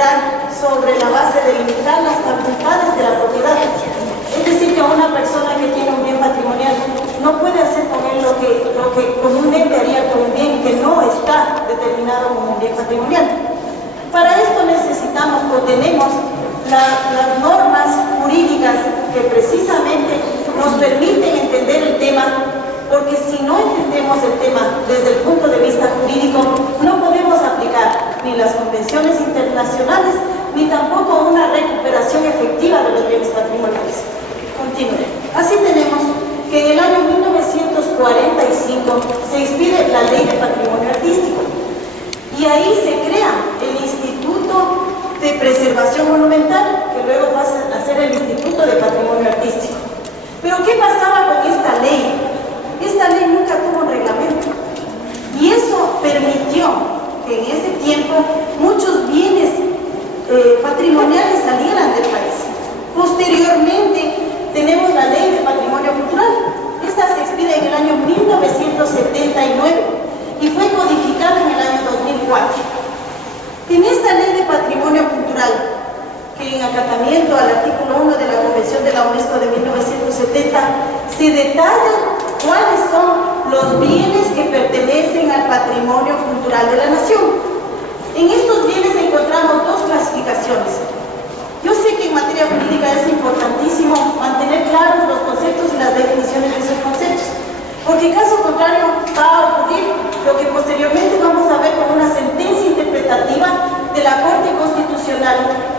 obrar sobre la base de limitar las facultades de la propiedad. Es decir, que una persona que tiene un bien patrimonial no puede hacer con él lo que comúnmente haría con un bien que no está determinado como un bien patrimonial. Para esto necesitamos o tenemos las normas jurídicas que precisamente nos permiten entender el tema, porque si no entendemos el tema desde el punto de vista jurídico, no podemos aplicar ni las convenciones internacionales, ni tampoco una recuperación efectiva de los bienes patrimoniales. Continúe. Así tenemos que en el año 1945 se expide la Ley de Patrimonio Artístico y ahí se crea el Instituto de Preservación Monumental, que luego pasa a ser el Instituto de Patrimonio Artístico. Pero ¿qué pasaba con esta ley? Esta ley nunca tuvo un reglamento y eso permitió que en ese tiempo muchos bienes patrimoniales salieran del país. Posteriormente tenemos la Ley de Patrimonio Cultural. Esta se expide en el año 1979 y fue codificada en el año 2004. En esta Ley de Patrimonio Cultural, que en acatamiento al artículo 1 de la Convención de la UNESCO de 1970, se detallan cuáles son los bienes que pertenecen al patrimonio cultural de la nación. En estos bienes encontramos dos clasificaciones. Yo sé que en materia jurídica es importantísimo mantener claros los conceptos y las definiciones de esos conceptos, porque caso contrario va a ocurrir lo que posteriormente vamos a ver con una sentencia interpretativa de la Corte Constitucional,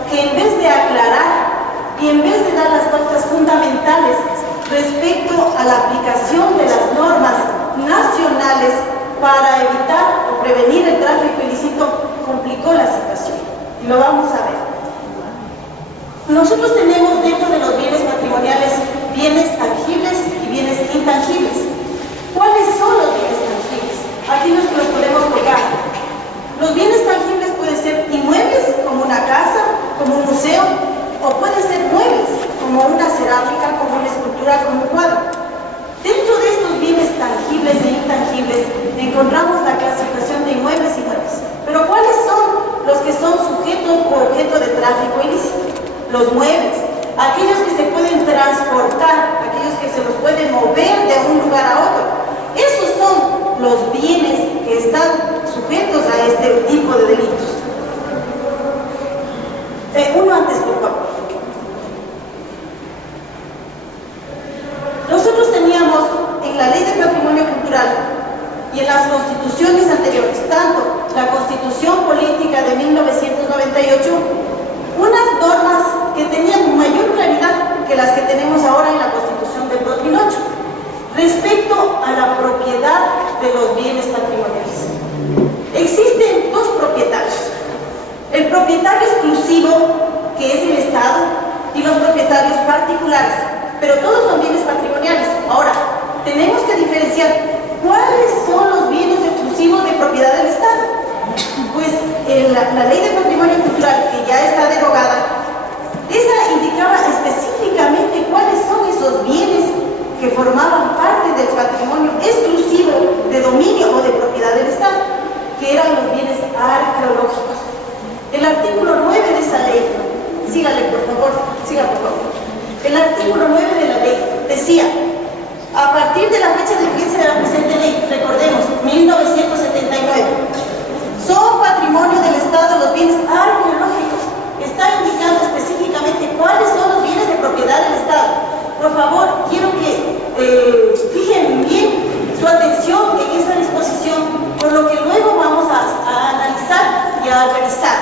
que en vez de aclarar y en vez de dar las pautas fundamentales respecto a la aplicación de las normas nacionales para evitar o prevenir el tráfico ilícito, complicó la situación. Y lo vamos a ver. Nosotros tenemos dentro de los bienes patrimoniales bienes tangibles y bienes intangibles. ¿Cuáles son los bienes tangibles? Aquellos que los podemos tocar. Los bienes tangibles pueden ser inmuebles, como una casa, como un museo, o pueden ser muebles, como una cerámica, como una escultura, como un cuadro. Dentro de estos bienes tangibles e intangibles encontramos la clasificación de inmuebles y muebles. Pero ¿cuáles son los que son sujetos o objeto de tráfico ilícito? Los muebles, aquellos que se pueden transportar, aquellos que se los pueden mover de un lugar a otro. Esos son los bienes que están sujetos a este tipo de delitos. Uno antes, por favor. Nosotros teníamos en la Ley de Patrimonio Cultural y en las constituciones anteriores, tanto la Constitución Política de 1998, unas normas que tenían mayor claridad que las que tenemos ahora en la Constitución del 2008 respecto a la propiedad de los bienes patrimoniales. Existen dos propietarios: el propietario exclusivo, que es el Estado, y los propietarios particulares, pero todos son bienes patrimoniales. Ahora, tenemos que diferenciar cuáles son los bienes exclusivos de propiedad del Estado. Pues la Ley de Patrimonio Cultural, que ya está derogada, esa indicaba específicamente cuáles son esos bienes que formaban parte del patrimonio exclusivo de dominio o de propiedad del Estado, que eran los bienes arqueológicos. El artículo 9 de esa ley, sígale por favor, siga por favor. El artículo 9 de la ley decía: a partir de la fecha de vigencia de la presente ley, recordemos, 1979, son patrimonio del Estado los bienes arqueológicos. Está indicando específicamente cuáles son los bienes de propiedad del Estado. Por favor, quiero que fijen bien su atención en esta disposición, por lo que luego vamos a analizar y a revisar.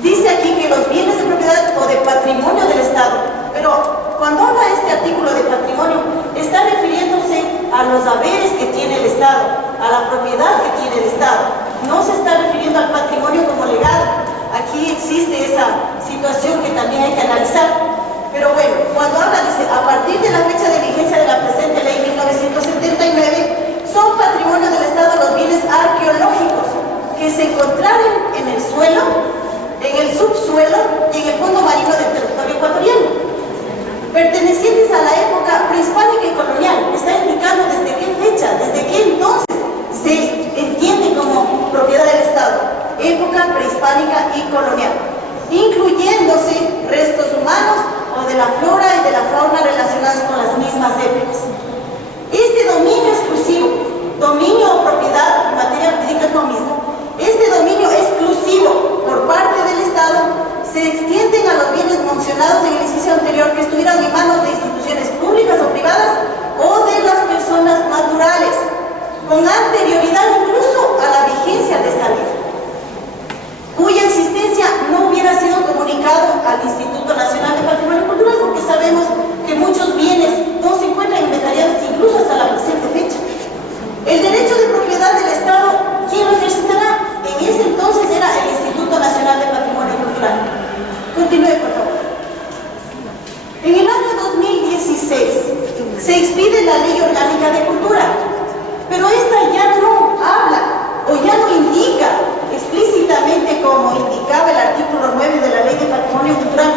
Dice aquí que los bienes de propiedad o de patrimonio del Estado, pero cuando habla este artículo de patrimonio, está refiriéndose a los haberes que tiene el Estado, a la propiedad que tiene el Estado. No se está refiriendo al patrimonio como legado. Aquí existe esa situación que también hay que analizar. Pero bueno, cuando habla, dice, a partir de la fecha de vigencia de la presente ley 1979, son patrimonio del Estado los bienes arqueológicos que se encontraron en el suelo, en el subsuelo y en el fondo marino del territorio ecuatoriano, pertenecientes a la época prehispánica y colonial. Está indicando desde qué fecha, desde qué entonces se entiende como propiedad del Estado. Época prehispánica prehispánica y colonial, incluyéndose restos humanos o de la flora y de la fauna relacionadas con las mismas épocas. Este dominio exclusivo, dominio o propiedad en materia jurídica es lo mismo, este dominio exclusivo por parte del Estado se extienden a los bienes mencionados en el inciso anterior que estuvieran en manos de instituciones públicas o privadas o de las personas naturales, con anterioridad incluso a la vigencia de esta ley, cuya existencia no hubiera sido comunicado al Instituto Nacional de Patrimonio Cultural, porque sabemos que muchos bienes no se encuentran inventariados incluso hasta la presente fecha. El derecho de propiedad del Estado, ¿quién lo ejercitará? En ese entonces era el Instituto Nacional de Patrimonio Cultural. Continúe, por favor. En el año 2016 se expide la Ley Orgánica de Cultura, pero esta ya no habla o ya no indica explícitamente, como indicaba el artículo 9 de la Ley de Patrimonio Cultural,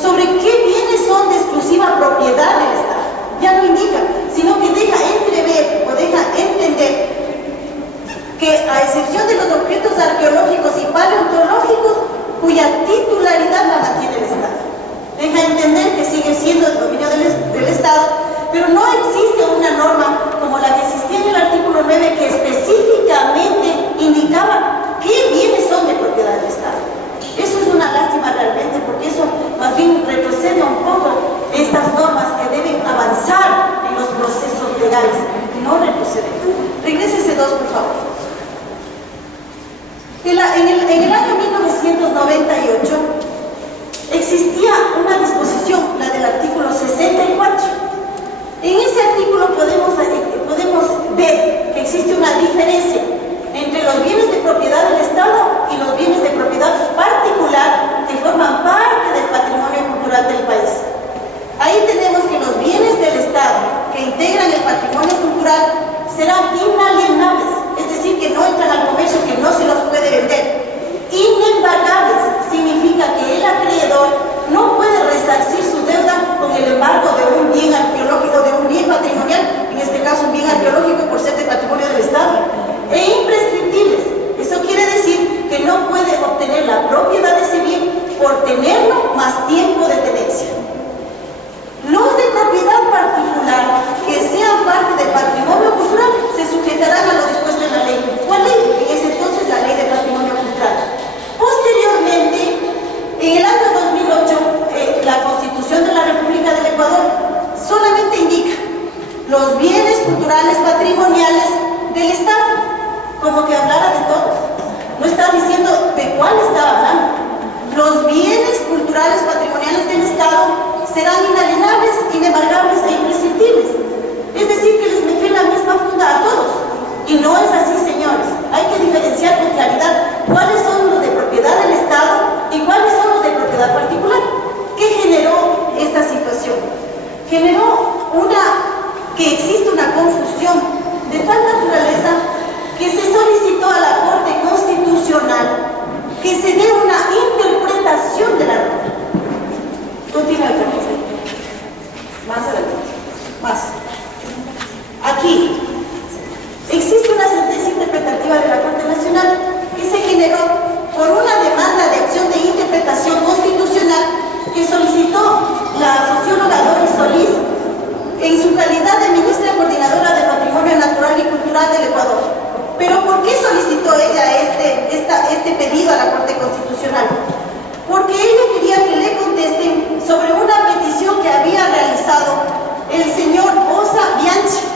sobre qué bienes son de exclusiva propiedad del Estado. Ya no indica, sino que deja entrever o deja entender que, a excepción de los objetos arqueológicos y paleontológicos, cuya titularidad la mantiene el Estado. Deja entender que sigue siendo el dominio del Estado, pero no existe una norma como la que existía en el artículo 9 que específicamente indicaba qué bienes son de propiedad del Estado. Eso es una lástima realmente, porque eso más bien retrocede un poco estas normas que deben avanzar en los procesos legales, no retroceder. Regrésese dos, por favor. En el año 1998 existía una disposición, la del artículo 64. En ese artículo podemos ver que existe una diferencia entre los bienes de propiedad del Estado y los bienes de propiedad particular que forman parte del patrimonio cultural del país. Ahí tenemos que los bienes del Estado que integran el patrimonio cultural serán inalienables, es decir, que no entran al comercio, que no se los puede vender. Inembargables significa que el acreedor no puede resarcir su deuda con el embargo de un bien arqueológico, de un bien patrimonial, en este caso un bien arqueológico por ser de patrimonio del Estado, e imprescriptibles. Eso quiere decir que no puede obtener la propiedad de ese bien por tenerlo más tiempo de tenencia. Los de propiedad particular que sean parte del patrimonio cultural se sujetarán a lo dispuesto en la ley. ¿Cuál ley? En ese entonces la Ley de Patrimonio Cultural. Posteriormente, en el año 2008, la Constitución de la República del Ecuador solamente indica los bienes culturales patrimoniales del Estado, como que hablara de todos. No está diciendo de cuál estaba hablando. Los bienes culturales patrimoniales del Estado serán inalienables, inembargables e imprescindibles. Es decir, que les metió en la misma funda a todos. Y no es así, señores. Hay que diferenciar con claridad cuáles son los de propiedad del Estado y cuáles son los de propiedad particular. ¿Qué generó esta situación? Generó que existe una confusión de tal naturaleza que se solicitó a la Corte Constitucional que se dé una interpretación de la norma. Continúa, más adelante. Más. Aquí existe una sentencia interpretativa de la Corte Nacional que se generó por una demanda de acción de interpretación constitucional que solicitó la socióloga Doris Solís en su calidad de ministra coordinadora de Patrimonio Natural y Cultural del Ecuador. Pero ¿por qué solicitó ella este pedido a la Corte Constitucional? Porque ella quería que le contesten sobre una petición que había realizado el señor Osa Bianchi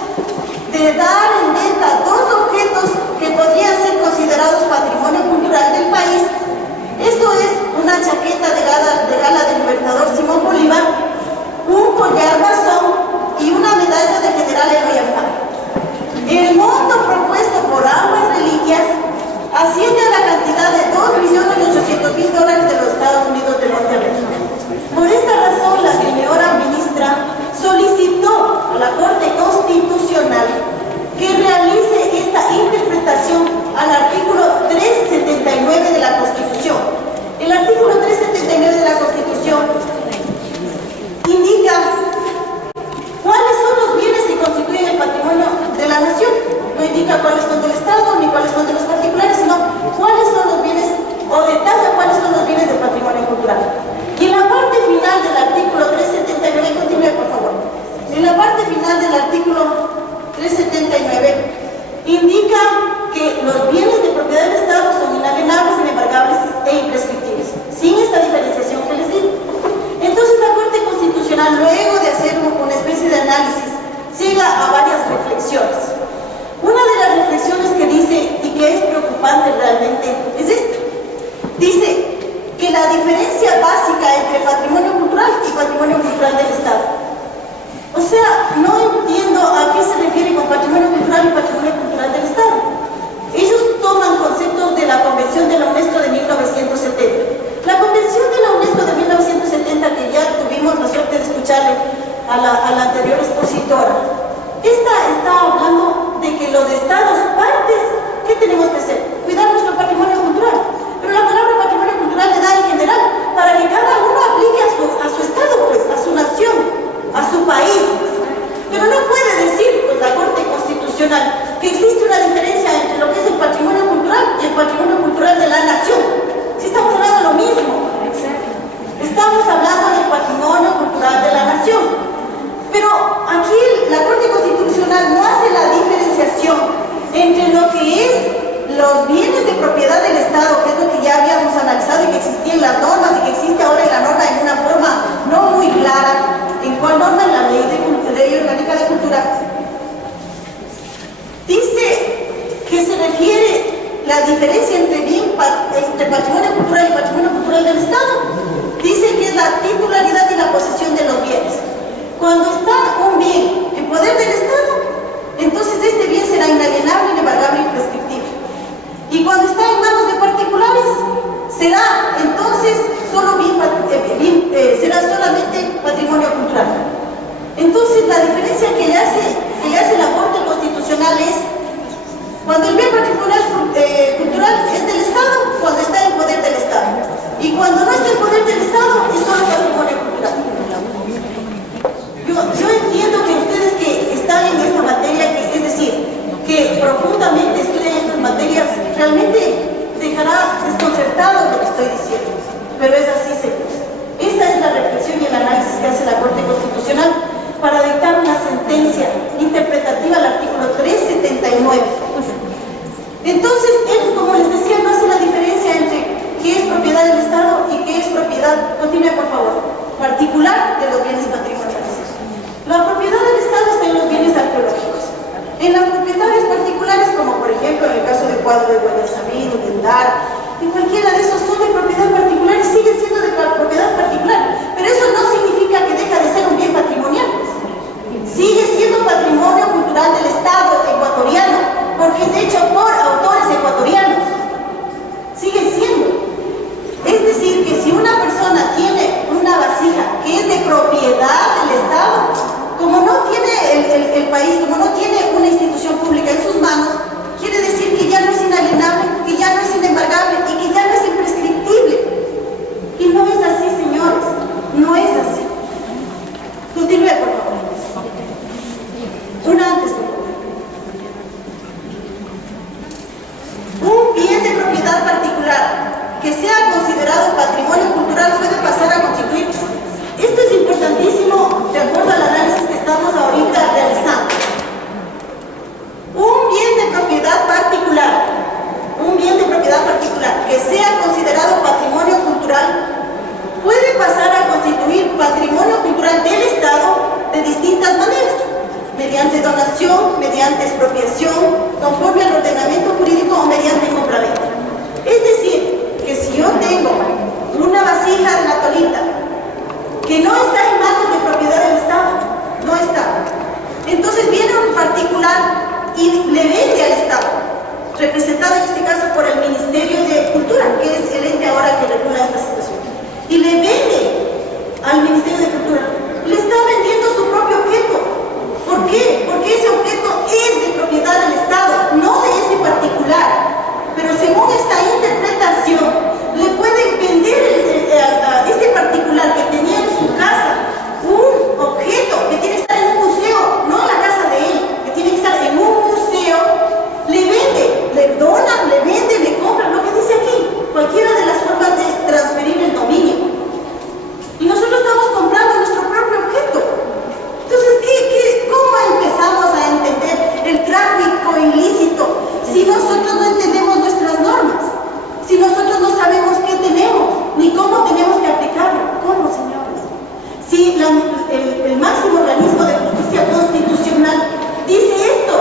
de dar en venta dos objetos que podrían ser considerados patrimonio cultural del país. Esto es una chaqueta de gala del libertador Simón Bolívar, un collar masón y una medalla del general Eloy Alfaro. El monto propuesto por ambas reliquias asciende a la cantidad de $2.800.000 de los Estados Unidos de Norteamérica. Por esta razón, la señora ministra solicitó a la Corte Constitucional que que los bienes de propiedad del Estado son inalienables, inembargables e imprescriptibles, sin esta diferenciación que les digo. Entonces la Corte Constitucional, luego de hacer una especie de análisis, llega a varias reflexiones. Una de las reflexiones que dice, y que es preocupante realmente, es esta. Dice que la diferencia básica entre patrimonio cultural y patrimonio cultural del Estado. O sea, no entiendo a qué se refiere con patrimonio cultural y patrimonio cultural del Estado. Ellos toman conceptos de la Convención de la UNESCO de 1970. La Convención de la UNESCO de 1970, que ya tuvimos la suerte de escucharle a la anterior expositora, esta está hablando de que los estados partes, ¿qué tenemos que hacer? Cuidar nuestro patrimonio cultural. Pero la palabra patrimonio cultural le da en general para que cada uno aplique a su estado, pues, a su nación, a su país. Pero no puede decir, pues, la Corte Constitucional que existe una diferencia entre lo que es el patrimonio cultural y el patrimonio cultural de la nación. Si estamos hablando de lo mismo. Estamos hablando del patrimonio cultural de la nación. Pero aquí la Corte Constitucional no hace la diferenciación entre lo que es los bienes de propiedad del Estado, que es lo que ya habíamos analizado y que existía en las normas y que existe ahora en la norma en una forma no muy clara. ¿En cuál norma? En la Ley Orgánica de Cultura. Dice que se refiere la diferencia entre patrimonio cultural y patrimonio cultural del Estado. Dice que es la titularidad y la posesión de los bienes. Cuando está un bien en poder del Estado, entonces este bien será inalienable, inembargable y imprescriptible. Y cuando está en manos de particulares, será entonces será solamente patrimonio cultural. Entonces la diferencia que le hace la Corte Constitucional es cuando el bien particular cultural es del Estado, cuando está en poder del Estado. Y cuando no está en poder del Estado, es solo patrimonio cultural. Yo entiendo que ustedes que están en esta materia, es decir, que profundamente estudian estas materias, realmente dejará desconcertado lo que estoy diciendo. Pero es así, señores. Esta es la reflexión y el análisis que hace la Corte Constitucional para dictar una sentencia interpretativa al artículo 379. Entonces, él, como les decía, no hace la diferencia entre qué es propiedad del Estado y qué es propiedad, continúe por favor, particular de los bienes patrimoniales. La propiedad del Estado está en los bienes arqueológicos. En las propiedades particulares, como por ejemplo en el caso del cuadro de Guayasamín, del Dar, y cualquiera de esos son de propiedad particular y siguen siendo de propiedad particular. Pero eso no significa que deja de ser un bien patrimonial. Sigue siendo patrimonio cultural del Estado ecuatoriano, porque es hecho por autores ecuatorianos. Sigue siendo. Es decir, que si una persona tiene una vasija que es de propiedad del Estado, como no tiene el país, como no tiene una institución pública en sus manos, quiere decir que ya no es inalienable, que ya no es inembargable y que ya no es imprescriptible. Y no es así, señores, no es así. Continúe, por favor. Una antes, por favor. Un bien de propiedad particular que sea considerado patrimonio cultural puede pasar a constituir. Esto es importantísimo de acuerdo al análisis que estamos ahorita realizando. Un bien de propiedad particular que sea considerado patrimonio cultural puede pasar a constituir patrimonio cultural del Estado de distintas maneras, mediante donación, mediante expropiación, conforme al ordenamiento jurídico o mediante compraventa. Es decir, que si yo tengo una vasija de la Tolita que no está en manos de propiedad del Estado, no está, entonces viene un particular y le vende al Estado, representado en este caso por el Ministerio de Cultura, que es el ente ahora que regula esta situación, y le vende al Ministerio de Cultura, le está vendiendo su propio objeto. ¿Por qué? Porque ese objeto es de propiedad del Estado, no de ese particular. Pero según esta interpretación, le pueden vender a este particular que tenía en su casa un objeto que tiene que estar en un museo, no en la casa de él, que tiene que estar en un museo, le vende, le dona, le vende Si nosotros no entendemos nuestras normas, si nosotros no sabemos qué tenemos, ni cómo tenemos que aplicarlo, ¿cómo, señores? Si el máximo organismo de justicia constitucional dice esto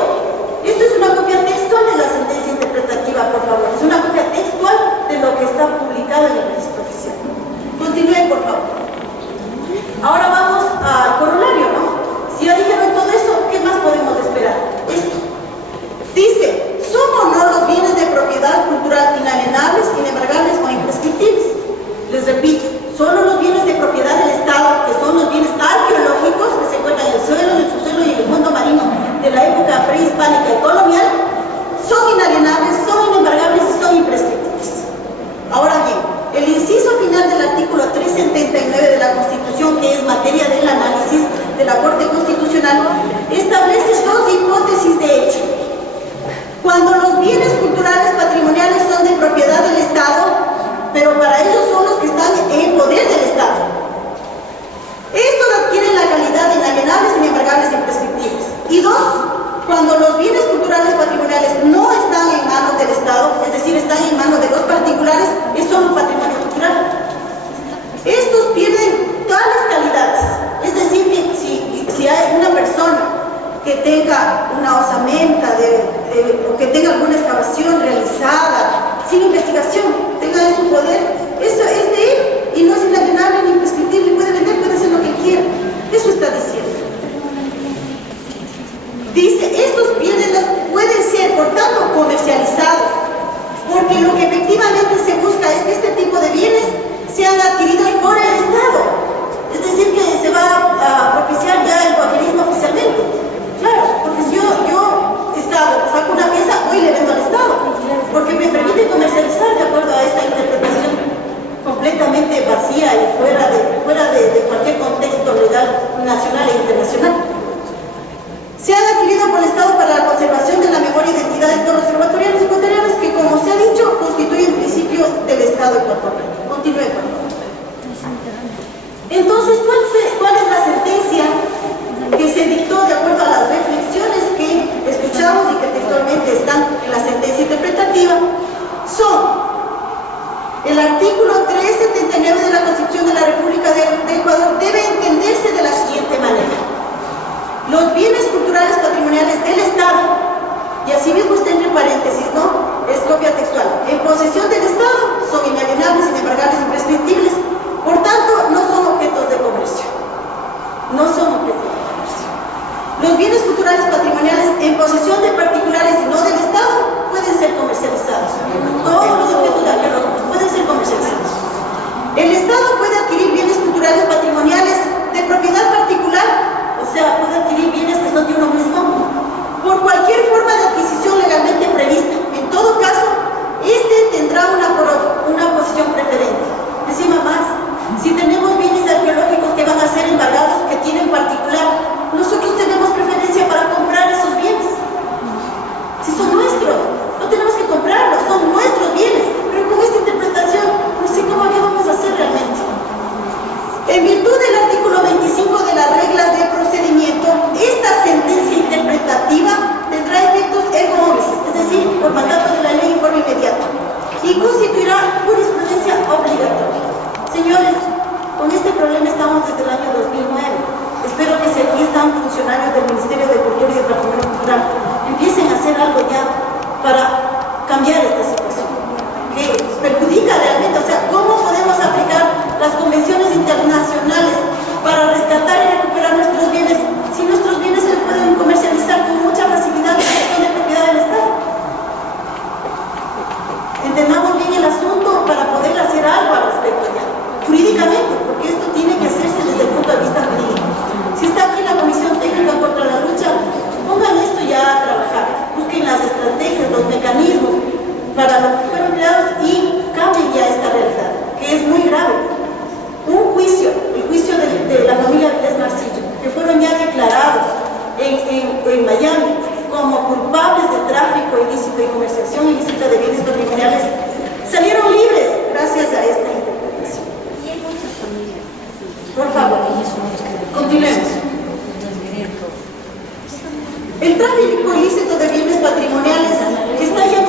es una copia textual de la sentencia interpretativa, por favor, es una copia textual de lo que está publicado en el registro oficial. Continúen, por favor. Ahora vamos al corolario, ¿no? Si ya dijeron todo eso, ¿qué más podemos esperar? Esto. Dice, ¿son o no los bienes de propiedad cultural inalienables, inembargables o imprescriptibles? Les repito, solo los bienes de propiedad del Estado, que son los bienes arqueológicos que se encuentran en el suelo, en el subsuelo y en el fondo marino de la época prehispánica y colonial, son inalienables, son inembargables y son imprescriptibles. Ahora bien, el inciso final del artículo 379 de la Constitución, que es materia del análisis de la Corte Constitucional, establece dos hipótesis de hecho. Cuando los bienes culturales patrimoniales son de propiedad del Estado, pero para ellos son los que están en poder del Estado. Estos adquieren la calidad de inalienables, inembargables e imprescriptibles. Y dos, cuando los bienes culturales patrimoniales no están en manos del Estado, es decir, están en manos de los particulares, es solo un patrimonio cultural. Estos pierden tales calidades. Es decir, que si hay una persona que tenga una osamenta o que tenga alguna excavación realizada sin investigación, tenga en su poder, eso es de él y no es inalienable ni imprescriptible, puede vender, puede hacer lo que quiera. Eso está diciendo. Dice, estos bienes pueden ser, por tanto, comercializados, porque lo que efectivamente se busca es que este tipo de bienes sean adquiridos por el Estado. Es decir, que se va a propiciar ya el guaquerismo oficialmente. Claro, porque si yo Estado, saco una pieza, voy y le vendo al Estado, porque me permite comercializar de acuerdo a esta interpretación completamente vacía y fuera de cualquier contexto legal nacional e internacional. Se han adquirido por el Estado para la conservación de la memoria y identidad de todos los ecuatorianos y ecuatorianas que, como se ha dicho, constituyen principio del Estado ecuatoriano. Continúe, por favor. Entonces, ¿cuál es la sentencia que se dictó de acuerdo a las reflexiones que escuchamos y que textualmente están en la sentencia interpretativa? Son el artículo 379 de la Constitución de la República de Ecuador debe entenderse de la siguiente manera. Los bienes culturales patrimoniales del Estado, y así mismo está entre paréntesis, ¿no? Es copia textual. En posesión del Estado son inalienables, inembargables, imprescriptibles, por tanto no son objetos de comercio. No son objetos de comercio. Los bienes culturales patrimoniales en posesión de particulares y no del Estado pueden ser comercializados. Todos los objetos arqueológicos pueden ser comercializados. El Estado puede adquirir bienes culturales patrimoniales de propiedad particular, o sea, puede adquirir bienes que son de uno mismo, por cualquier forma de adquisición legalmente prevista. En todo caso, este tendrá una posición preferente. Encima más, si tenemos bienes arqueológicos que van a ser embargados, que tienen particular, nosotros tenemos preferencia para comprar esos bienes. Si son nuestros, no tenemos que comprarlos, son nuestros bienes. Pero con esta interpretación, no sé qué vamos a hacer realmente. En virtud del artículo 25 de las reglas de procedimiento, esta sentencia interpretativa tendrá efectos ergo omnes, es decir, por mandato de la ley en forma inmediata, y constituirá jurisprudencia obligatoria. Señores, con este problema estamos desde el año 2009. Espero que si aquí están funcionarios del Ministerio de Cultura y de Patrimonio Cultural, empiecen a hacer algo ya para cambiar esta situación, que perjudica realmente. O sea, ¿cómo podemos aplicar las convenciones internacionales para rescatar y recuperar nuestros bienes si nuestros bienes se pueden comercializar con mucha facilidad porque son de propiedad del Estado? Entendamos bien el asunto para poder hacer algo al respecto ya, jurídicamente, porque esto tiene que hacerse desde el punto de vista jurídico. Si está aquí la Comisión Técnica contra la Lucha, pongan esto ya a trabajar, busquen las estrategias, los mecanismos para los que fueron creados y cambien ya esta realidad, que es muy grave. Un juicio, el juicio de la familia Vilés Marcillo, que fueron ya declarados en Miami como culpables de tráfico ilícito y comercialización ilícita de bienes patrimoniales, salieron libres gracias a esta interpretación. Por favor, continuemos. El tráfico ilícito de bienes patrimoniales está ya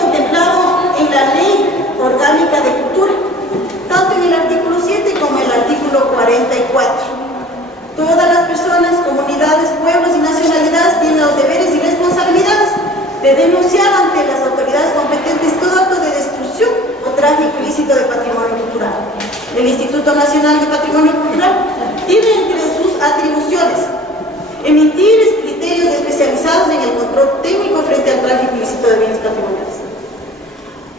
patrimonio cultural tiene entre sus atribuciones emitir criterios especializados en el control técnico frente al tráfico ilícito de bienes patrimoniales.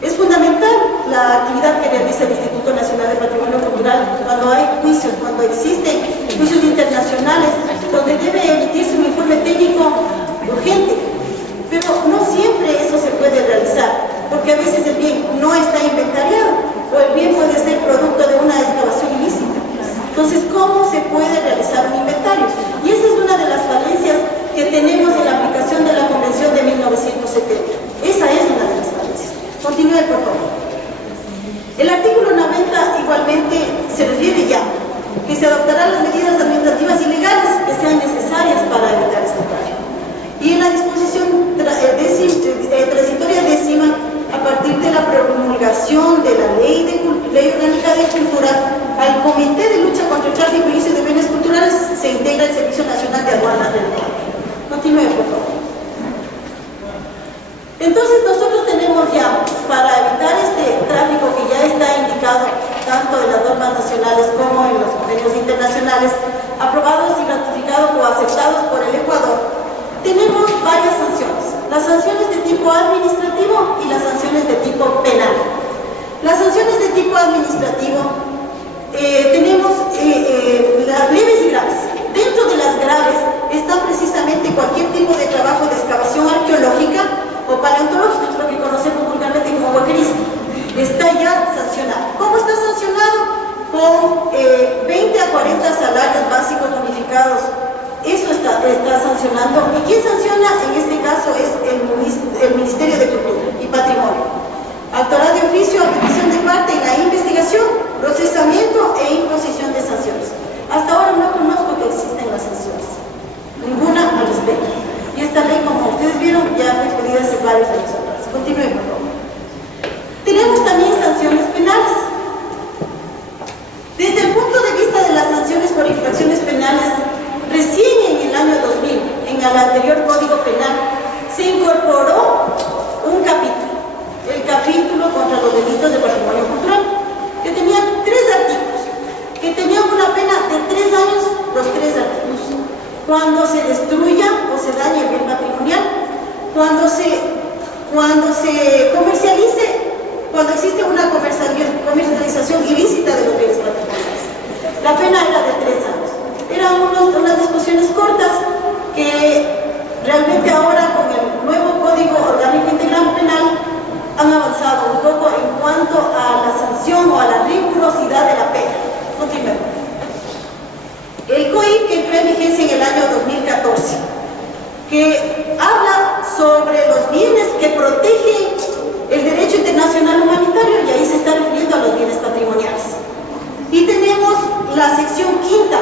Es fundamental la actividad que realiza el Instituto Nacional de Patrimonio Cultural cuando hay juicios, cuando existen juicios internacionales, donde debe emitirse un informe técnico urgente. Pero no siempre eso se puede realizar, porque a veces el bien no está inventariado o el bien puede ser producto de una excavación ilícita. Entonces, ¿cómo se puede realizar un inventario? Y esa es una de las falencias que tenemos en la aplicación de la Convención de 1970. Esa es una de las falencias. Continúe, por favor. El artículo 90 igualmente se refiere ya que se adoptarán las medidas administrativas y legales que sean necesarias para evitar este tráfico. Y en la disposición transitoria décima, a partir de la promulgación de la Ley Orgánica de Cultura, al Comité de Lucha contra el Tráfico Ilícito de Bienes Culturales se integra el Servicio Nacional de Aduanas del Estado. Continúe, por favor. Entonces nosotros tenemos ya, para evitar este tráfico que ya está indicado tanto en las normas nacionales como en los convenios internacionales, aprobados y ratificados o aceptados por el Ecuador, tenemos varias sanciones. Las sanciones de tipo administrativo y las sanciones de tipo penal. Las sanciones de tipo administrativo tenemos las leves y graves. Dentro de las graves está precisamente cualquier tipo de trabajo de excavación arqueológica o paleontológica, lo que conocemos vulgarmente como huaquerismo. Está ya sancionado. ¿Cómo está sancionado? Con 20 a 40 salarios básicos unificados. Eso está sancionando. ¿Y quién sanciona? En este caso es el Ministerio de Cultura y Patrimonio. Actuará de oficio a petición de parte en la investigación, procesamiento e imposición de sanciones. Hasta ahora no conozco que existen las sanciones. Ninguna al respecto. Y esta ley, como ustedes vieron, ya fue pedida hace varios años atrás. Continúen, por favor. Tenemos también sanciones penales. Desde el punto de vista de las sanciones por infracciones penales, recién en el año 2000, en el anterior Código Penal, se incorporó un capítulo, el capítulo contra los delitos de patrimonio cultural, que tenía 3 artículos, que tenían una pena de 3 años los 3 artículos. Cuando se destruya o se dañe el bien patrimonial, cuando se comercialice, cuando existe una comercialización ilícita de los bienes patrimoniales. La pena era de 3 años. Eran unas disposiciones cortas que realmente ahora con el nuevo Código Orgánico Integral Penal han avanzado un poco en cuanto a la sanción o a la rigurosidad de la pena. Continuemos. El COIP, que entró en vigencia en el año 2014, que habla sobre los bienes que protegen el derecho internacional humanitario, y ahí se está refiriendo a los bienes patrimoniales. Y tenemos la sección quinta,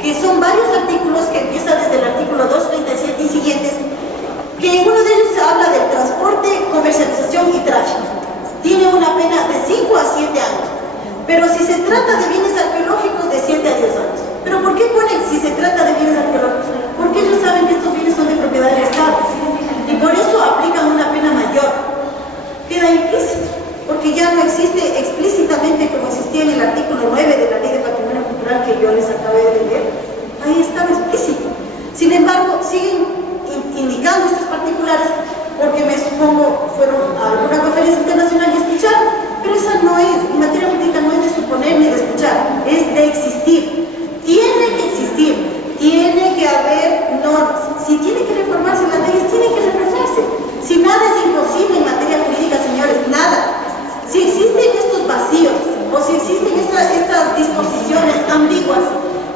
que son varios artículos que empiezan desde el artículo 237 y siguientes, que en uno de ellos se habla del transporte, comercialización y tráfico. Tiene una pena de 5 a 7 años, pero si se trata de bienes arqueológicos, de 7 a 10 años. ¿Pero por qué ponen si se trata de bienes arqueológicos? Porque ellos saben que estos bienes son de propiedad del Estado y por eso aplican una pena mayor. Queda implícito, porque ya no existe explícitamente como existía en el artículo 9 de la Ley de Patrimonio Cultural que yo les acabé de leer. Ahí estaba explícito. Sin embargo, siguen indicando estos particulares porque me supongo fueron a alguna conferencia internacional y escucharon, pero esa no es, en materia jurídica no es de suponer ni de escuchar, es de existir. Tiene que existir, tiene que haber normas. Si tiene que reformarse las leyes, tiene que reformarse. Si nada es imposible en materia jurídica, señores, nada. Si existen estos vacíos o si existen estas disposiciones ambiguas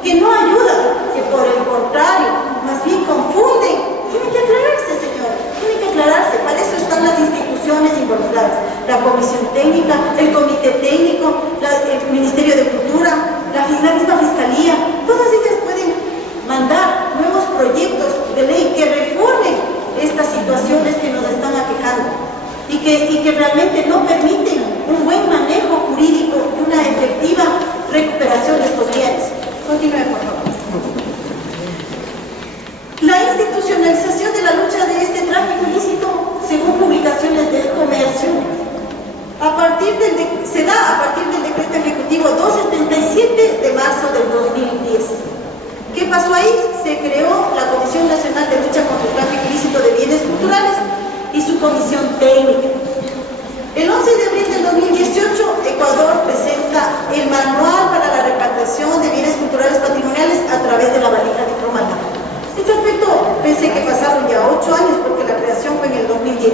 que no ayudan, que por el contrario, más bien confunden, tienen que aclararse, señores, tienen que aclararse. Para eso están las instituciones involucradas, la comisión técnica, el comité técnico, el Ministerio de Cultura, la misma Fiscalía. Todas ellas pueden mandar nuevos proyectos de ley que reformen estas situaciones que nos están aquejando y que realmente no permiten un buen manejo jurídico y una efectiva recuperación de estos bienes. Continúe, por favor. La institucionalización de la lucha de este tráfico ilícito, según publicaciones del comercio, se da a partir del decreto ejecutivo 277 de marzo marzo del 2010. ¿Qué pasó ahí? Se creó la Comisión Nacional de Lucha contra el Tráfico Ilícito de Bienes Culturales y su comisión técnica. El 11 de abril del 2018, Ecuador presenta el manual para la repatriación de bienes culturales patrimoniales a través de la valija diplomática. Este aspecto pensé que pasaron ya 8 años porque la creación fue en el 2010,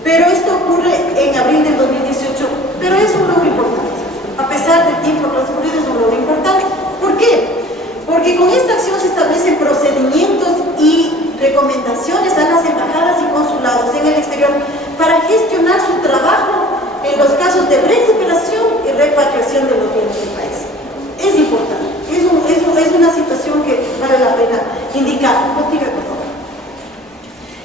pero esto ocurre en abril del 2018, pero es un logro importante. A pesar del tiempo transcurrido es un logro importante. ¿Por qué? Porque con esta acción se establecen procedimientos y recomendaciones a las embajadas y consulados en el exterior para gestionar su trabajo en los casos de recuperación y repatriación de los bienes del país. Es importante, es una situación que vale la pena indicar. Continúe, por favor.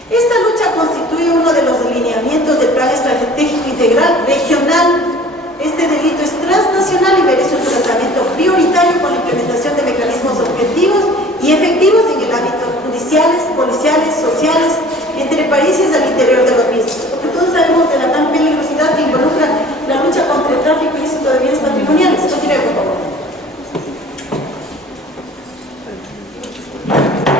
Esta lucha constituye uno de los lineamientos del Plan Estratégico Integral Regional. Este delito es transnacional y merece un tratamiento prioritario con la implementación de mecanismos objetivos y efectivos en el ámbito judiciales, policiales, sociales, entre países al interior de los mismos. Porque todos sabemos de la gran peligrosidad que involucra la lucha contra el tráfico ilícito de bienes patrimoniales. Continúe, por favor.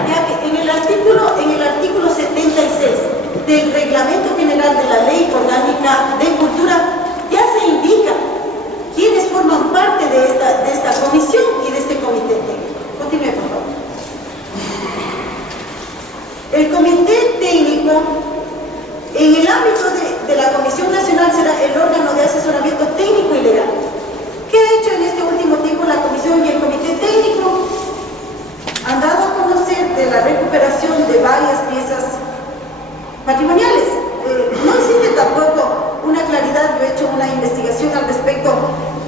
Ya que en el artículo 76 del Reglamento General de la Ley Orgánica de Cultura ya se indica quiénes forman parte de esta comisión y de este comité técnico. Continúe, por favor. El comité técnico, en el ámbito de la Comisión Nacional, será el órgano de asesoramiento técnico y legal. ¿Qué ha hecho en este último tiempo la comisión y el comité técnico? Han dado a conocer de la recuperación de varias piezas patrimoniales. No existe tampoco una claridad. Yo he hecho una investigación al respecto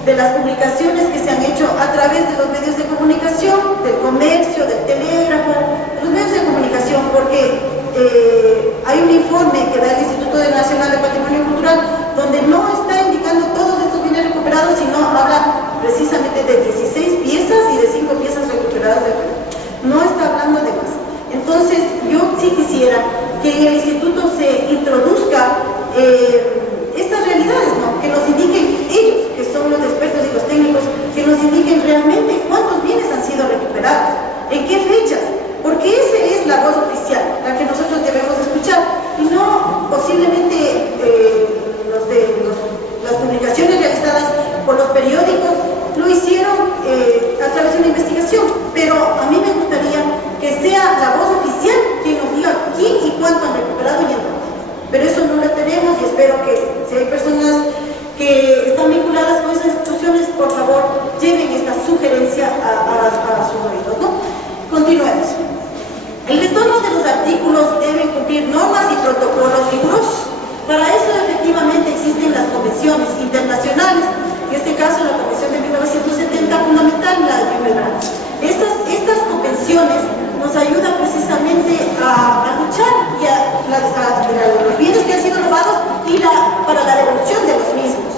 de las publicaciones que se han hecho a través de los medios de comunicación, del comercio, del telégrafo, de los medios de comunicación, porque hay un informe que da el Instituto Nacional de Patrimonio Cultural donde no está indicando todos estos bienes recuperados, sino habla precisamente de 16 piezas y de 5 piezas recuperadas de Perú. No está hablando de más. Entonces, yo sí quisiera que en el instituto se introduzca estas realidades, ¿no? Que nos indiquen ellos, que son los expertos y los técnicos, que nos indiquen realmente cuántos bienes han sido recuperados, en qué fechas, porque esa es la voz oficial, la que nosotros debemos escuchar, y no posiblemente las publicaciones realizadas por los periódicos lo hicieron a través de una investigación, pero a mí me gustaría que sea la voz oficial quien nos diga quién y cuánto han recuperado y en dónde. Pero eso no lo tenemos y espero que si hay personas que están vinculadas con esas instituciones, por favor, lleven esta sugerencia a sus oídos, ¿no? Continuemos. El retorno de los artículos debe cumplir normas y protocolos rigurosos. Para eso efectivamente existen las convenciones internacionales, en este caso la Convención de 1970 fundamental y la de Belgrano. Estas convenciones nos ayudan precisamente a luchar y los bienes que han sido robados y para la devolución de los mismos.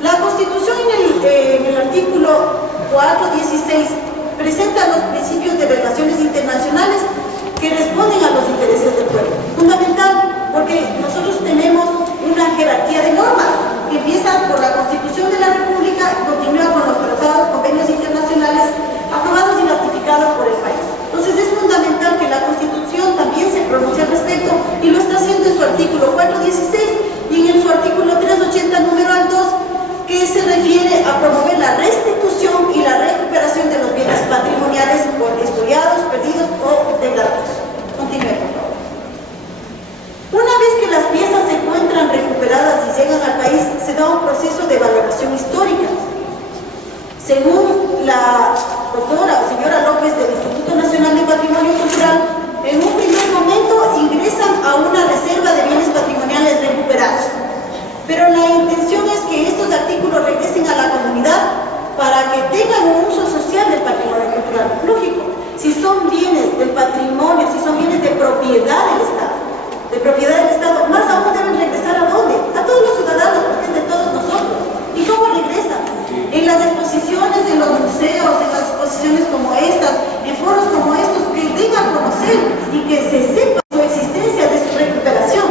La Constitución en el artículo 4.16 presenta los principios de relaciones internacionales que responden a los intereses del pueblo. Fundamental, porque nosotros tenemos una jerarquía de normas que empieza por la Constitución de la República y continúa con los tratados, convenios internacionales aprobados y ratificados por el país. Entonces es fundamental que la Constitución también se pronuncie al respecto y lo está haciendo en su artículo 4.16 y en su artículo 380 número 2, que se refiere a promover la restitución y la recuperación de los bienes patrimoniales expoliados, perdidos o degradados. Continúe, por favor. Una vez que las piezas se encuentran recuperadas y llegan al país, se da un proceso de valoración histórica. Según la doctora o señora López del Instituto Nacional de Patrimonio Cultural, en un primer momento ingresan a una reserva de bienes patrimoniales recuperados. Pero la intención es que estos artículos regresen a la comunidad para que tengan un uso social del patrimonio cultural. Lógico, si son bienes del patrimonio, si son bienes de propiedad del Estado, más aún deben regresar ¿a dónde? A todos los ciudadanos, porque es de todos nosotros. ¿Y cómo regresan? En las exposiciones, en los museos, en las exposiciones como estas, en foros como estos, que den a conocer y que se sepa su existencia de su recuperación.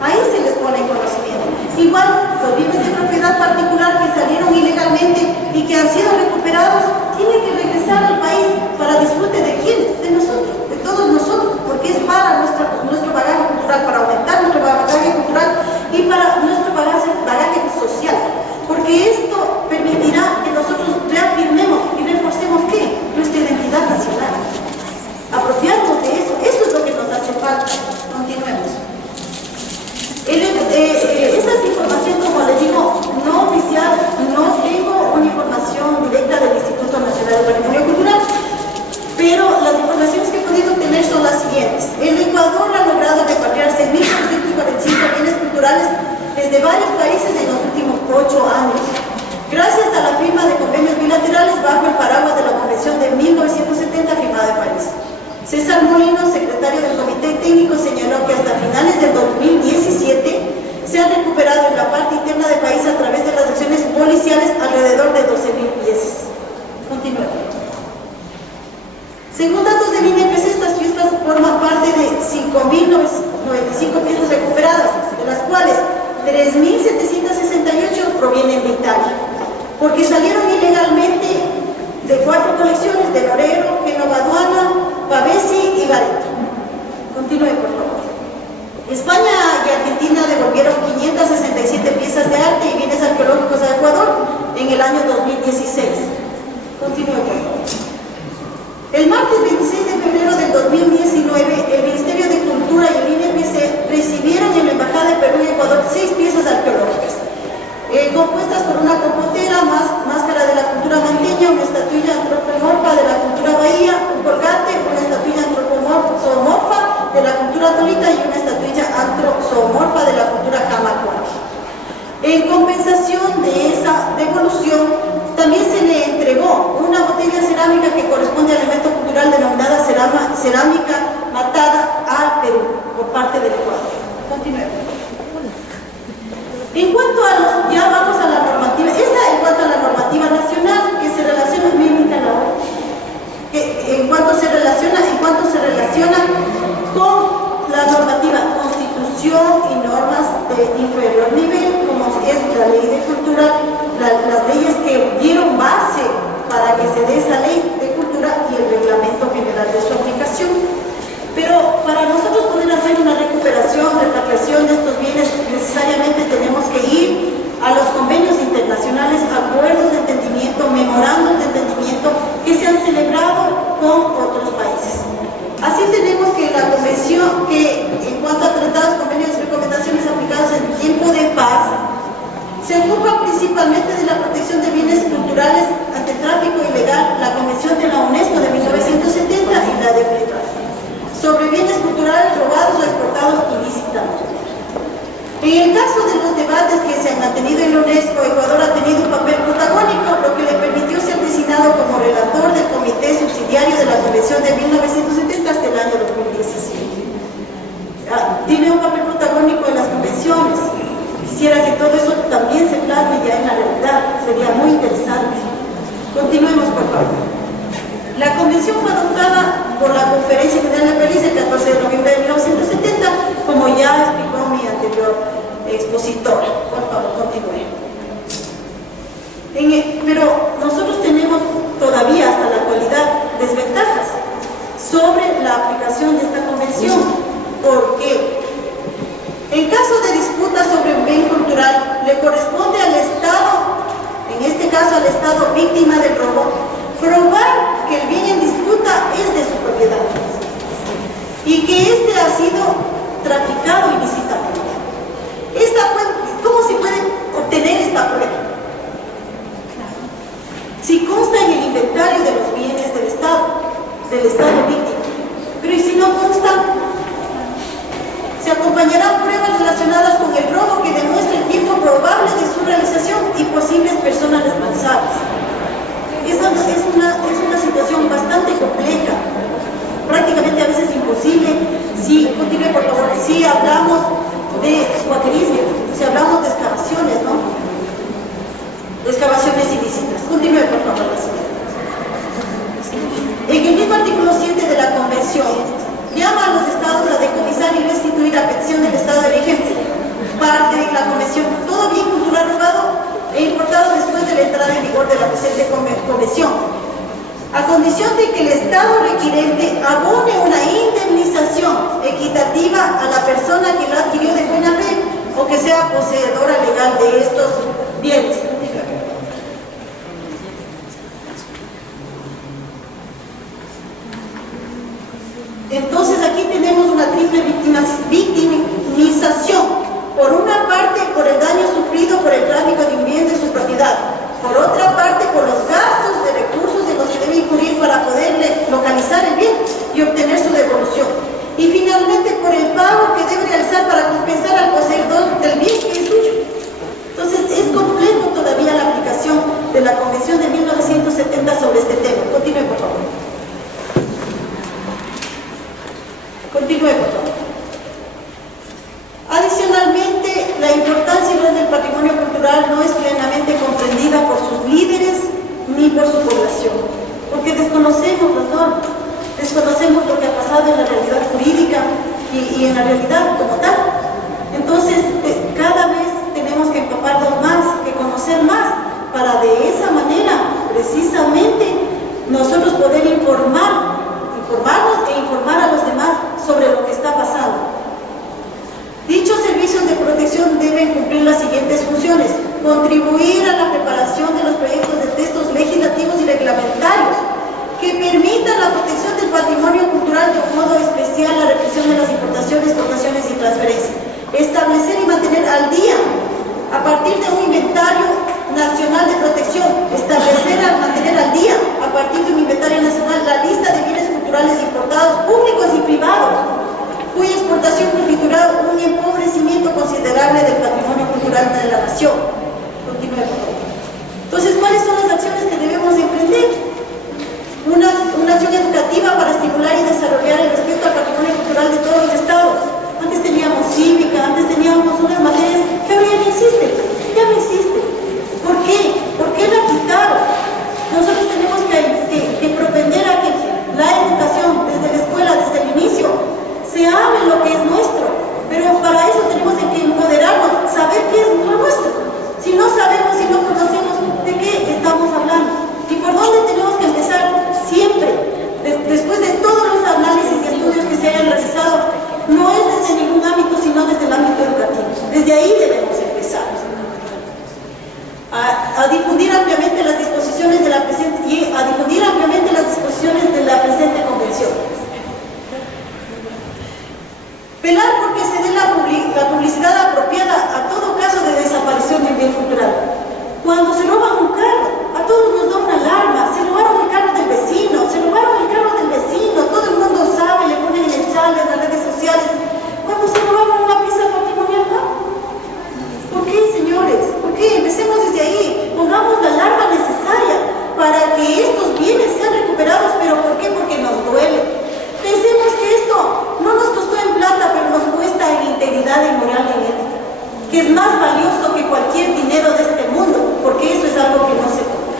Ahí se les pone en conocimiento. Igual los bienes de propiedad particular que salieron ilegalmente y que han sido recuperados, tienen que regresar al país para disfrute de quiénes, de nosotros, de todos nosotros, porque es para nuestro bagaje cultural, para aumentar nuestro bagaje cultural y para nuestro bagaje social, porque esto permitirá que nosotros reafirmemos y reforcemos ¿qué? Nuestra identidad nacional. Apropiarnos de eso es lo que nos hace falta. Continuemos. Esta es información, como les digo, no oficial, no tengo una información directa del Instituto Nacional de Patrimonio Cultural, pero las informaciones que he podido tener son las siguientes. El Ecuador ha logrado repatriar 6.345 bienes culturales desde varios países en los últimos 8 años, gracias a la firma de convenios bilaterales bajo el paraguas de la Convención de 1970 firmada en París. César Molino, secretario del Comité Técnico, señaló que hasta finales del 2017 se han recuperado en la parte interna del país a través de las acciones policiales alrededor de 12.000 piezas. Continuemos. Según datos del INEPES, estas fiestas forman parte de 5.095 piezas recuperadas, de las cuales 3.768 provienen de Italia, porque salieron ilegalmente de 4 colecciones de Lorero, Génova Aduana, Pavesi y Gareto. Continúe, por favor. España y Argentina devolvieron 567 piezas de arte y bienes arqueológicos a Ecuador en el año 2016. Continúe, por favor. El martes 26 de febrero del 2019, el Ministerio de Cultura y el INPC recibieron en la Embajada de Perú y Ecuador 6 piezas arqueológicas, compuestas por una compotera, máscara de la cultura manteña, una estatuilla antropomorfa de la cultura bahía, un colgate, una estatuilla antropomorfa de la cultura tolita y una estatuilla antropomorfa de la cultura jamacuachi. En compensación de esa devolución, también se le entregó una botella cerámica que corresponde al elemento cultural denominada cerámica matada al Perú por parte del Ecuador. Continuemos. En cuanto a ya vamos a la normativa, en cuanto a la normativa nacional que se relaciona, en cuanto se relaciona con la normativa Constitución y normas de inferior nivel, como es la ley de cultura, las leyes que dieron base para que se dé esa ley de cultura y el reglamento general de su aplicación. Pero para nosotros poder hacer una recuperación, repatriación de estos bienes, necesariamente tenemos que ir a los convenios internacionales, acuerdos de entendimiento, memorandos de entendimiento que se han celebrado con otros países. Así tenemos que la convención, que en cuanto a tratados, convenios y recomendaciones aplicados en tiempo de paz, se ocupa principalmente de la protección de bienes culturales ante tráfico ilegal, la Convención de la UNESCO de 1970 y la de Fletcher, sobre bienes culturales robados o exportados ilícitamente. En el caso de los debates que se han mantenido en la UNESCO, Ecuador ha tenido un papel protagónico, lo que le permitió ser designado como relator del Comité Subsidiario de la Convención de 1970 hasta el año 2017. Tiene un papel protagónico en las convenciones. Quisiera que todo eso también se plasme ya en la realidad, sería muy interesante. Continuemos, por favor. La convención fue adoptada por la Conferencia General de París el 14 de noviembre de 1970, como ya explicó mi anterior expositor. Por favor, continúe. Pero nosotros tenemos todavía hasta la actualidad desventajas sobre la aplicación de esta convención. ¿Por qué? En caso de disputa sobre un bien cultural, le corresponde al Estado, en este caso al Estado víctima del robo, probar que el bien en disputa es de su propiedad y que éste ha sido traficado ilícitamente. ¿Cómo se puede obtener esta prueba? Si consta en el inventario de los bienes del Estado víctima, pero ¿y si no consta? Se acompañarán pruebas relacionadas con el robo que demuestre el tiempo probable de su realización y posibles personas responsables. Es una situación bastante compleja, prácticamente a veces imposible. Si, continúe por favor, si hablamos de squatterismo, si hablamos de excavaciones, ¿no? De excavaciones ilícitas. Continúe por favor, la señora. En el mismo artículo 7 condición de que el Estado requirente abone una indemnización equitativa a la persona que lo adquirió de buena fe o que sea poseedora legal de estos bienes. Entonces aquí tenemos una triple victimización. Por una parte, por el daño sufrido por el tráfico de un bien de su propiedad. Por otra parte, por los gastos de recursos en los que debe incurrir para poderle localizar el bien y obtener su devolución. Y finalmente, por el pago que debe realizar para compensar al poseedor del bien que es suyo. Entonces, es complejo todavía la aplicación de la Convención de 1970 sobre este tema. Continúe, por favor. Continúe, por favor. Adicionalmente, la importancia y rol del patrimonio cultural no es plenamente comprendida por sus líderes ni por su población, porque desconocemos las normas, desconocemos lo que ha pasado en la realidad jurídica y en la realidad como tal. Entonces, cada vez tenemos que empaparnos más, que conocer más, para de esa manera, precisamente, nosotros poder informarnos e informar a los demás sobre lo que está pasando. Dichos servicios de protección deben cumplir las siguientes funciones: contribuir a la preparación de los proyectos de textos legislativos y reglamentarios que permitan la protección del patrimonio cultural, de un modo especial la represión de las importaciones, exportaciones y transferencias; establecer y mantener al día, a partir de un inventario nacional de protección, establecer y mantener al día, a partir de un inventario nacional, la lista de bienes culturales importados, públicos y privados, cuya exportación configura un empobrecimiento considerable del patrimonio cultural de la nación. Continúe, por favor. Entonces, ¿cuáles son las acciones que debemos emprender? Una acción educativa para estimular y desarrollar el respeto al patrimonio cultural de todos los estados. Antes teníamos cívica, antes teníamos unas materias que ahora ya no existen. Ya no existen. ¿Por qué? ¿Por qué la quitaron? Nosotros tenemos que propender a que la educación desde la escuela, desde el inicio, se hable lo que es nuestro, pero para eso tenemos que empoderarnos, saber qué es lo nuestro. Si no sabemos, si no conocemos de qué estamos hablando y por dónde tenemos que empezar, siempre, después de todos los análisis y estudios que se hayan realizado, no es desde ningún ámbito, sino desde el ámbito educativo. Desde ahí debemos empezar. A difundir ampliamente las disposiciones de la presente convención. Velar porque se dé la publicidad apropiada a todo caso de desaparición del bien cultural. Cuando se roban un carro, a todos nos da una alarma. Se robaron el carro del vecino, todo el mundo sabe, le ponen en el chat, en las redes sociales. Cuando se robaron una pieza patrimonial, ¿no? ¿Por qué, señores? ¿Por qué? Empecemos desde ahí. Pongamos la alarma necesaria para que estos bienes sean recuperados. ¿Pero por qué? Porque nos duele. Pensemos que esto no nos costó en plata, pero nos cuesta en integridad, en moral y en ética, que es más valioso que cualquier dinero de este mundo, porque eso es algo que no se puede.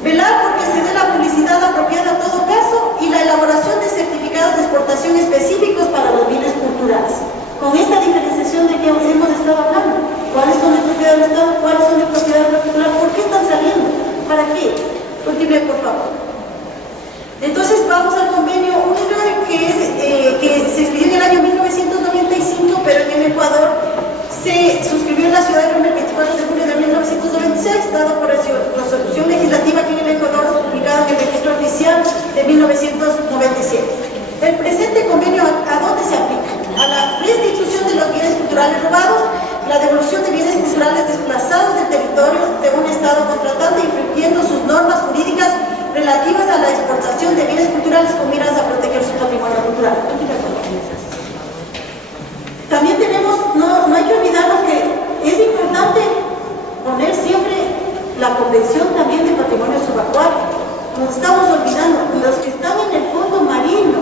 Velar porque se dé la publicidad apropiada a todo caso y la elaboración de certificados de exportación específicos para los bienes culturales. Con esta diferenciación de que hemos estado hablando, ¿cuáles son de propiedad del Estado? ¿Cuáles son de propiedad particular? ¿Por qué están saliendo? ¿Para qué? Continúe, por favor. Entonces vamos al convenio único que se escribió en el año 1995, pero en el Ecuador se suscribió en la ciudad de Roma el 24 de junio de 1996, dado por resolución legislativa aquí en el Ecuador, publicado en el registro oficial de 1997. El presente convenio, ¿a dónde se aplica? A la restitución de los bienes culturales robados, la devolución de bienes culturales desplazados del territorio de un Estado contratante, infringiendo sus normas jurídicas relativas a la exportación de bienes culturales con miras a proteger su patrimonio cultural. También tenemos, no hay que olvidarnos que es importante poner siempre la Convención también de Patrimonio Subacuático. Nos estamos olvidando, los que están en el fondo marino,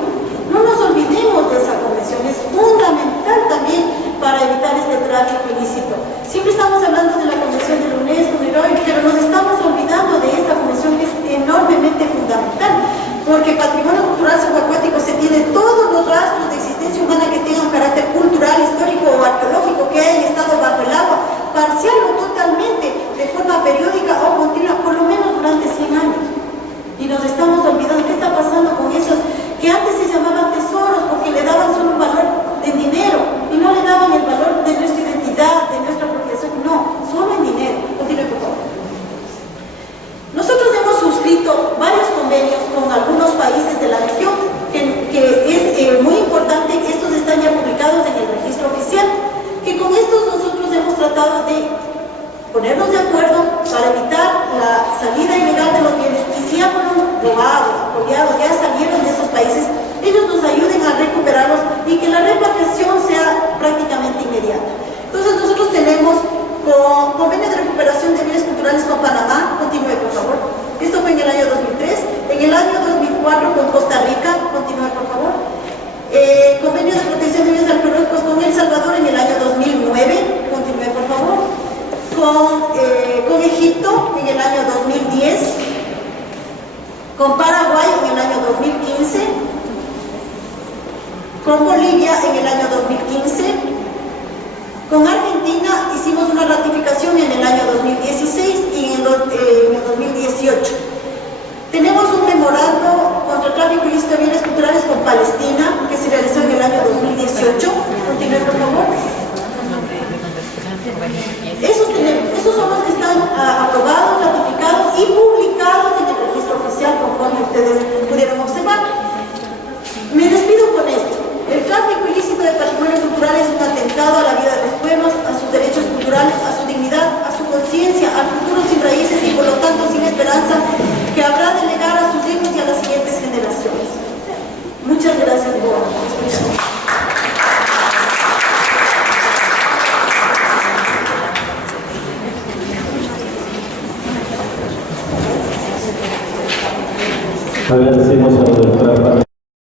no nos olvidemos de esa convención, es fundamental también para evitar este tráfico ilícito. Siempre estamos hablando de la Convención de la UNESCO, pero nos estamos olvidando de esta convención que es enormemente fundamental, porque patrimonio cultural subacuático se tiene todos los rastros de existencia humana que tengan un carácter cultural, histórico o arqueológico que hayan estado bajo el agua, parcial o totalmente, de forma periódica o continua, por lo menos durante 100 años. Y nos ponernos de acuerdo para evitar la salida ilegal de los bienes, y si ya fueron robados, expoliados, ya salieron de esos países, ellos nos ayuden a recuperarlos y que la repatriación sea prácticamente inmediata. Entonces nosotros tenemos convenio de recuperación de bienes culturales con Panamá, continúe por favor. Esto fue en el año 2003, en el año 2004 con Costa Rica, continúe por favor. Convenio de protección de bienes arqueológicos con El Salvador en el año 2009, continúe por favor. Con Egipto en el año 2010, con Paraguay en el año 2015, con Bolivia en el año 2015, con Argentina hicimos una ratificación en el año 2016 y en el 2018. Tenemos un memorando contra el tráfico ilícito de bienes culturales con Palestina que se realizó en el año 2018. Continúe por favor. Esos son los que están aprobados, ratificados y publicados en el registro oficial, conforme ustedes pudieron observar. Me despido con esto. El tráfico ilícito de patrimonio cultural es un atentado a la vida de los pueblos, a sus derechos culturales, a su dignidad, a su conciencia, al futuro sin raíces y por lo tanto sin esperanza que habrá de legar a sus hijos y a las siguientes generaciones. Muchas gracias por escuchar. Agradecemos a la doctora